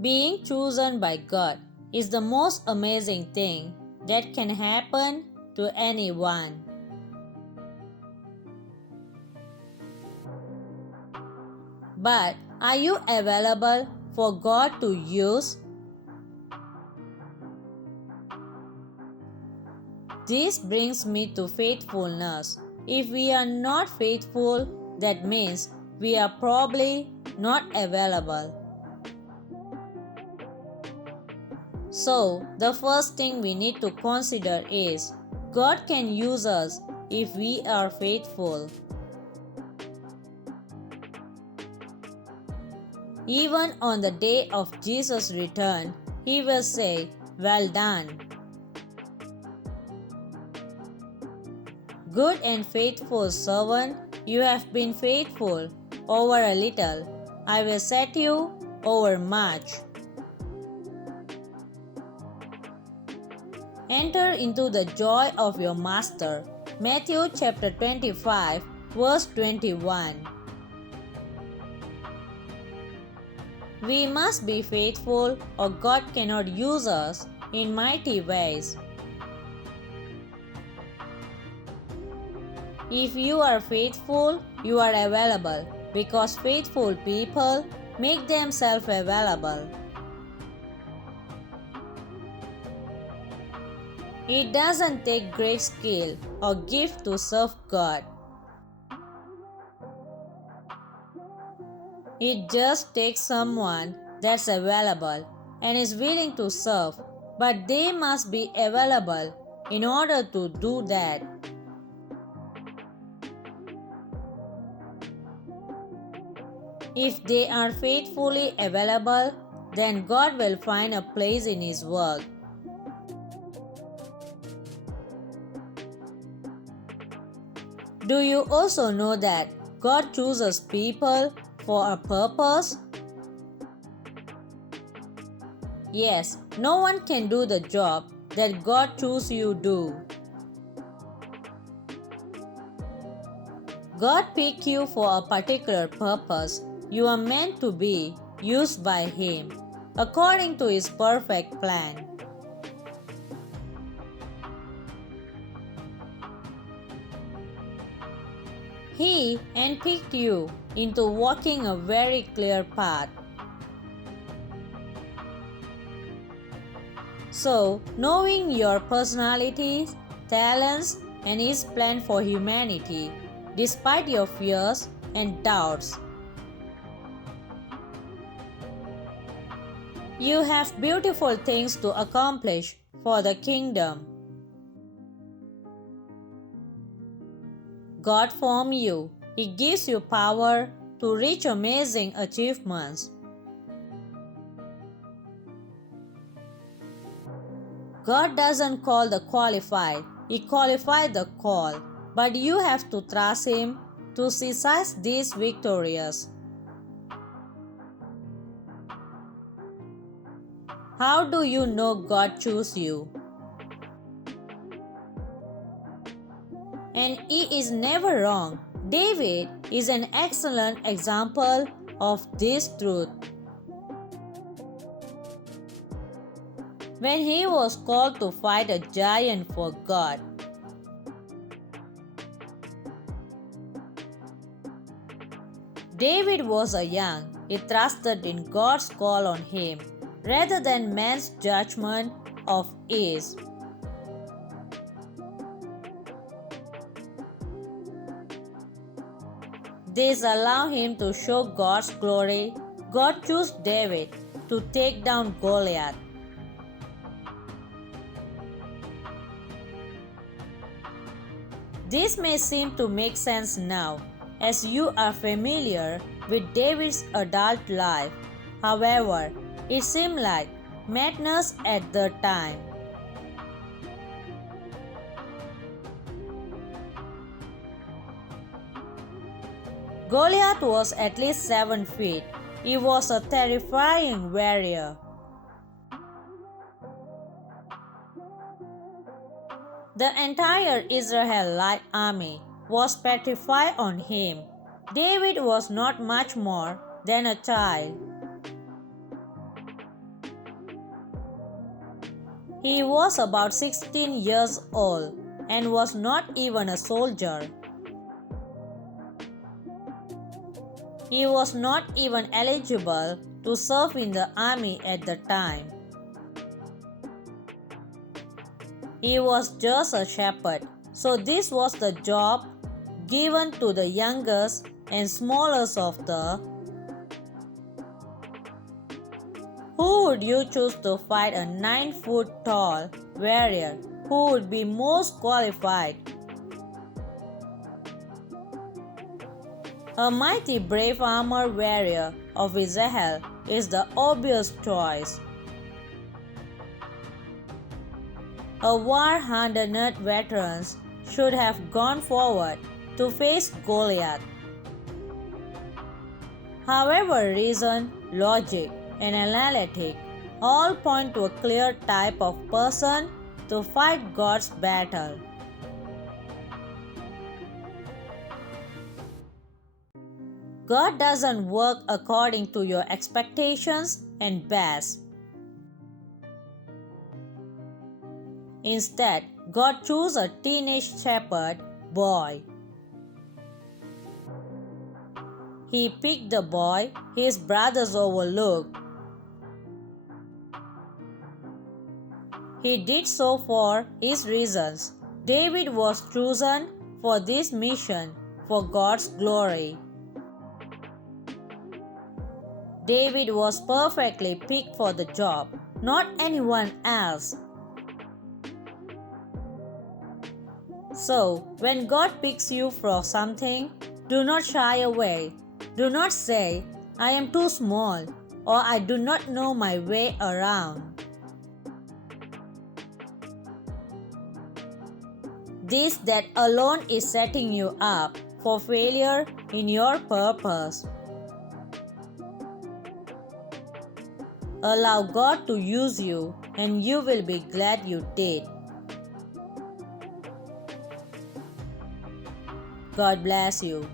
Being chosen by God is the most amazing thing that can happen to anyone. But are you available for God to use? This brings me to faithfulness. If we are not faithful, that means we are probably not available. So, the first thing we need to consider is God can use us if we are faithful. Even on the day of Jesus' return, He will say, "Well done. Good and faithful servant, you have been faithful over a little. I will set you over much." Enter into the joy of your master. Matthew chapter 25, verse 21. We must be faithful or God cannot use us in mighty ways. If you are faithful, you are available because faithful people make themselves available. It doesn't take great skill or gift to serve God. It just takes someone that's available and is willing to serve, but they must be available in order to do that. If they are faithfully available, then God will find a place in His work. Do you also know that God chooses people for a purpose? Yes, no one can do the job that God chooses you do. God picked you for a particular purpose. You are meant to be used by Him according to His perfect plan. He handpicked you into walking a very clear path. So, knowing your personalities, talents, and His plan for humanity, despite your fears and doubts, you have beautiful things to accomplish for the kingdom. God formed you. He gives you power to reach amazing achievements. God doesn't call the qualified, He qualifies the called, but you have to trust Him to seize these victorious. How do you know God chose you? And He is never wrong. David is an excellent example of this truth. When he was called to fight a giant for God, David was young. He trusted in God's call on him rather than man's judgment of his. This allowed him to show God's glory. God chose David to take down Goliath. This may seem to make sense now, as you are familiar with David's adult life. However, it seemed like madness at the time. Goliath was at least 7 feet. He was a terrifying warrior. The entire Israelite army was petrified on him. David was not much more than a child. He was about 16 years old and was not even a soldier. He was not even eligible to serve in the army at the time. He was just a shepherd, so this was the job given to the youngest and smallest of the. Who would you choose to fight a 9-foot tall warrior? Who would be most qualified? A mighty brave armor warrior of Israel is the obvious choice. A war-hardened veterans should have gone forward to face Goliath. However, reason, logic, and analytic all point to a clear type of person to fight God's battle. God doesn't work according to your expectations and best. Instead, God chose a teenage shepherd boy. He picked the boy his brothers overlooked. He did so for his reasons. David was chosen for this mission for God's glory. David was perfectly picked for the job, not anyone else. So, when God picks you for something, do not shy away. Do not say, I am too small, or I do not know my way around. That alone is setting you up for failure in your purpose. Allow God to use you, and you will be glad you did. God bless you.